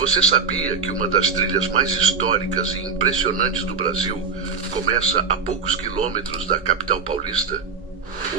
Você sabia que uma das trilhas mais históricas e impressionantes do Brasil começa a poucos quilômetros da capital paulista?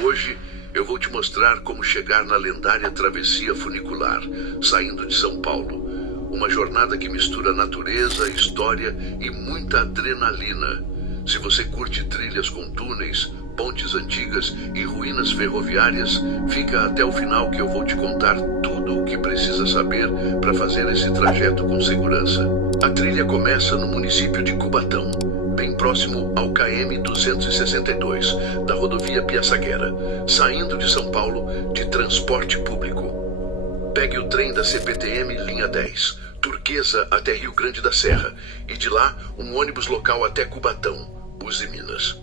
Hoje eu vou te mostrar como chegar na lendária travessia funicular, saindo de São Paulo. Uma jornada que mistura natureza, história e muita adrenalina. Se você curte trilhas com túneis, pontes antigas e ruínas ferroviárias, fica até o final que eu vou te contar tudo o que precisa saber para fazer esse trajeto com segurança. A trilha começa no município de Cubatão, bem próximo ao KM 262, da rodovia Piaçaguera, saindo de São Paulo de transporte público. Pegue o trem da CPTM linha 10, Turquesa até Rio Grande da Serra, e de lá um ônibus local até Cubatão, Uzi Minas.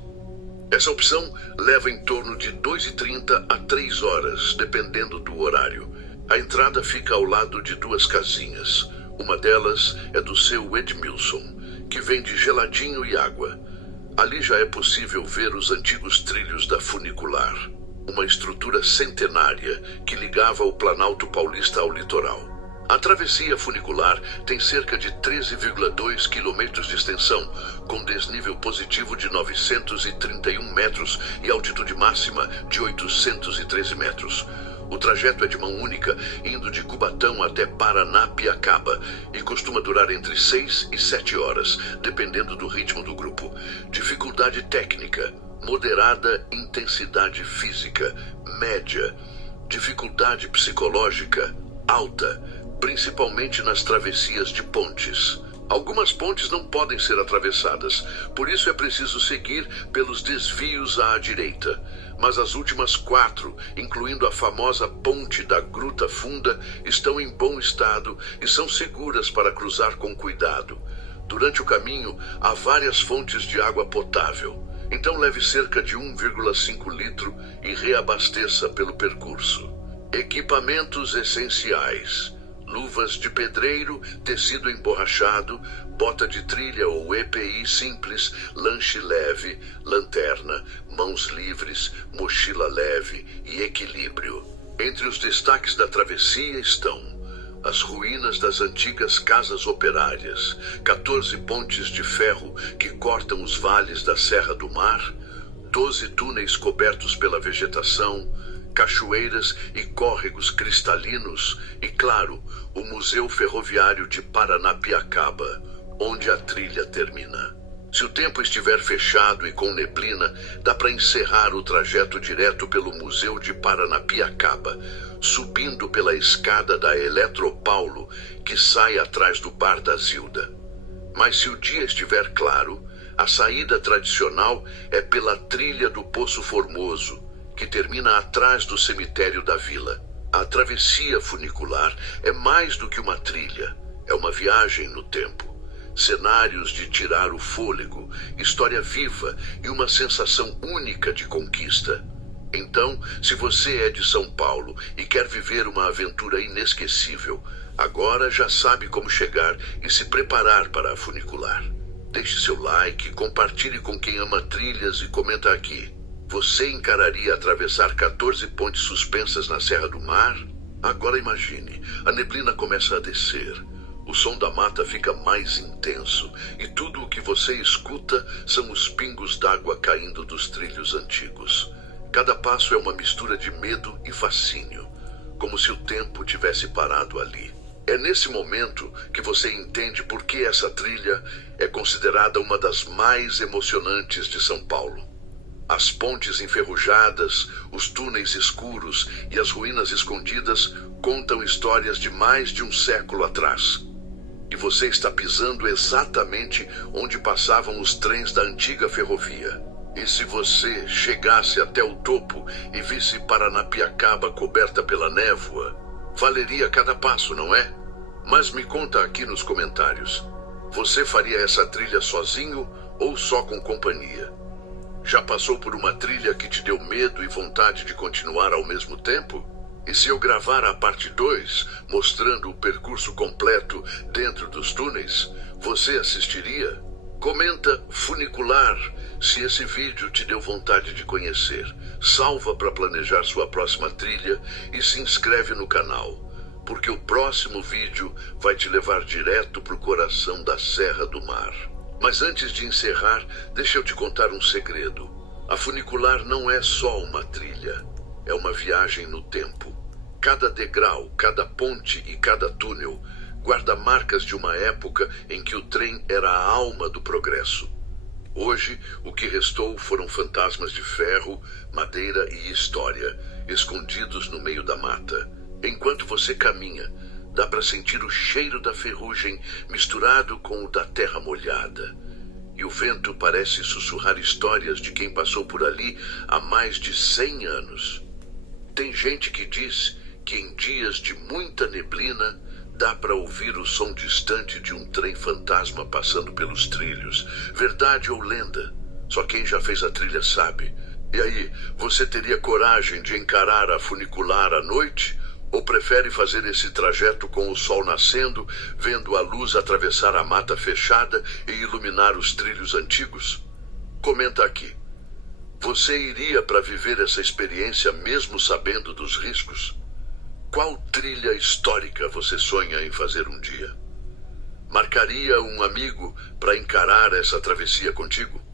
Essa opção leva em torno de 2h30 a 3 horas, dependendo do horário. A entrada fica ao lado de duas casinhas. Uma delas é do seu Edmilson, que vende geladinho e água. Ali já é possível ver os antigos trilhos da funicular, uma estrutura centenária que ligava o Planalto Paulista ao litoral. A travessia funicular tem cerca de 13,2 quilômetros de extensão, com desnível positivo de 931 metros e altitude máxima de 813 metros. O trajeto é de mão única, indo de Cubatão até Paranapiacaba, e costuma durar entre 6 e 7 horas, dependendo do ritmo do grupo. Dificuldade técnica: moderada, intensidade física, média. Dificuldade psicológica: alta, principalmente nas travessias de pontes. Algumas pontes não podem ser atravessadas, por isso é preciso seguir pelos desvios à direita. Mas as últimas 4, incluindo a famosa Ponte da Gruta Funda, estão em bom estado e são seguras para cruzar com cuidado. Durante o caminho, há várias fontes de água potável. Então leve cerca de 1,5 litro e reabasteça pelo percurso. Equipamentos essenciais: luvas de pedreiro, tecido emborrachado, bota de trilha ou EPI simples, lanche leve, lanterna, mãos livres, mochila leve e equilíbrio. Entre os destaques da travessia estão as ruínas das antigas casas operárias, 14 pontes de ferro que cortam os vales da Serra do Mar, 12 túneis cobertos pela vegetação, cachoeiras e córregos cristalinos e, claro, o Museu Ferroviário de Paranapiacaba, onde a trilha termina. Se o tempo estiver fechado e com neblina, dá para encerrar o trajeto direto pelo Museu de Paranapiacaba, subindo pela escada da Eletropaulo, que sai atrás do Bar da Zilda. Mas se o dia estiver claro, a saída tradicional é pela trilha do Poço Formoso, que termina atrás do cemitério da vila. A travessia funicular é mais do que uma trilha, é uma viagem no tempo. Cenários de tirar o fôlego, história viva e uma sensação única de conquista. Então, se você é de São Paulo e quer viver uma aventura inesquecível, agora já sabe como chegar e se preparar para a funicular. Deixe seu like, compartilhe com quem ama trilhas e comenta aqui: você encararia atravessar 14 pontes suspensas na Serra do Mar? Agora imagine, a neblina começa a descer. O som da mata fica mais intenso e tudo o que você escuta são os pingos d'água caindo dos trilhos antigos. Cada passo é uma mistura de medo e fascínio, como se o tempo tivesse parado ali. É nesse momento que você entende por que essa trilha é considerada uma das mais emocionantes de São Paulo. As pontes enferrujadas, os túneis escuros e as ruínas escondidas contam histórias de mais de um século atrás. E você está pisando exatamente onde passavam os trens da antiga ferrovia. E se você chegasse até o topo e visse Paranapiacaba coberta pela névoa, valeria cada passo, não é? Mas me conta aqui nos comentários: você faria essa trilha sozinho ou só com companhia? Já passou por uma trilha que te deu medo e vontade de continuar ao mesmo tempo? E se eu gravar a parte 2, mostrando o percurso completo dentro dos túneis, você assistiria? Comenta funicular se esse vídeo te deu vontade de conhecer. Salva para planejar sua próxima trilha e se inscreve no canal. porque o próximo vídeo vai te levar direto para o coração da Serra do Mar. Mas antes de encerrar, deixa eu te contar um segredo. A funicular não é só uma trilha, é uma viagem no tempo. Cada degrau, cada ponte e cada túnel guarda marcas de uma época em que o trem era a alma do progresso. Hoje, o que restou foram fantasmas de ferro, madeira e história, escondidos no meio da mata. Enquanto você caminha, dá para sentir o cheiro da ferrugem misturado com o da terra molhada. E o vento parece sussurrar histórias de quem passou por ali há mais de 100 anos. Tem gente que diz que em dias de muita neblina dá para ouvir o som distante de um trem fantasma passando pelos trilhos. Verdade ou lenda? Só quem já fez a trilha sabe. E aí, você teria coragem de encarar a funicular à noite? Ou prefere fazer esse trajeto com o sol nascendo, vendo a luz atravessar a mata fechada e iluminar os trilhos antigos? Comenta aqui. Você iria para viver essa experiência mesmo sabendo dos riscos? Qual trilha histórica você sonha em fazer um dia? Marcaria um amigo para encarar essa travessia contigo?